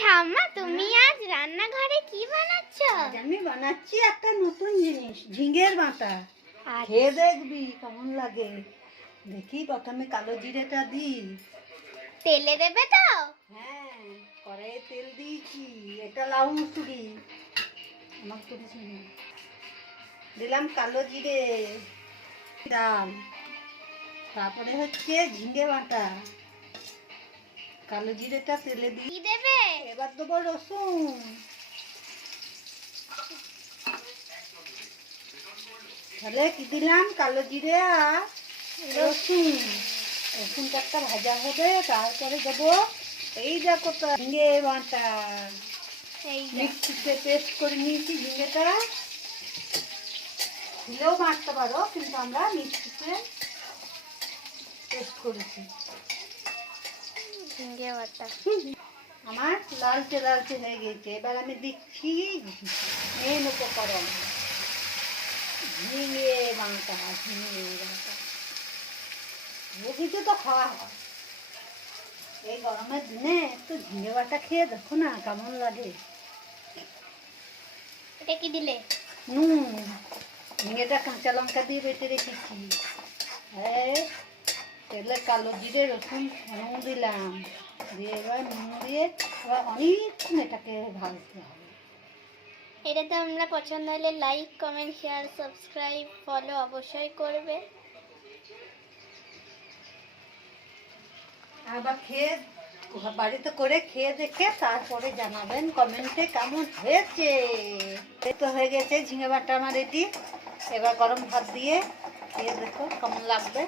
ঠাম্মা তুমি আজ রান্নাঘরে কি বানাচ্ছ? আজ আমি বানাচ্ছি একটা নতুন জিনিস, ঝিঙের বাটা। খেয়ে দেখবি কেমন লাগে। দেখি প্রথমে কালো জিরেটা দিই। তেলে দেবে তো? হ্যাঁ, কড়াইয়ে তেল দিয়েছি। এটা লাউ মুসুরি, আমার তো দিলাম কালো জিরে, দিলাম তারপরে হচ্ছে ঝিঙে বাটা। কালো জিরেটা তেলে কি দিয়ে দেবে? এবার দেবো রসুন। তাহলে কি দিলাম? কালো জিরে আর রসুন। রসুনটা একটা ভাজা হবে, তারপরে দেবো এই দেখো তো ঝিঙে বাটা। এই মিক্সিতে পেস্ট করে নিয়েছি ঝিঙেটা। দিলেও বাটতে পারো, কিন্তু আমরা মিক্সিতে পেস্ট করেছি। ঝিঙে বাটা আমার লালচে লালচে হয়ে গেছে। এবার আমি দিচ্ছি মেন উপকরণ, ঝিঙে বাটা। ঝিঙে বাটা কিছু তো খাওয়া হয় এই গরমের দিনে। একটু ঝিঙে বাটা খেয়ে দেখো না কেমন লাগে। এটা কি দিলে? নুন, ঝিঙেটা কাঁচা লঙ্কা দিয়ে বেটে রেখেছি। হ্যাঁ, তেলে কালো জিরে রসুন নুন দিলাম, দিয়ে এবার নুন দিয়ে এবার অনেকক্ষণ এটাকে ভাজতে হবে। এটাতে আমরা পছন্দ হলে like comment share subscribe follow অবশ্যই করবে। আবার খেয়ে বাড়িতে করে খেয়ে দেখে তারপরে জানাবেন কমেন্টে কেমন হয়েছে। এই তো হয়ে গেছে ঝিঙে বাটা আমার রেডি। এবার গরম ভাত দিয়ে খেয়ে দেখো কেমন লাগবে।